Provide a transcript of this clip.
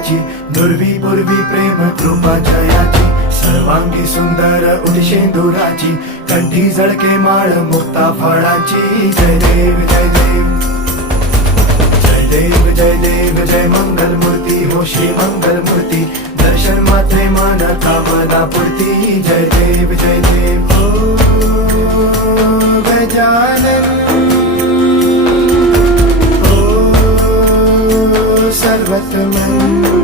जयाची, दुर्वी पूर्वी प्रेम कृपा जयाची, सर्वांगी सुंदर उठी शेंदुराची, कंठी झळके माळ मुक्ता फळाची. जय देव जय देव जय देव जय देव जय मंगल मूर्ती हो श्री मंगल मूर्ती, दर्शन मात्रे मन कामना पूर्ती. जय देव जय देव ओ गजानन ओ सर्वतमन.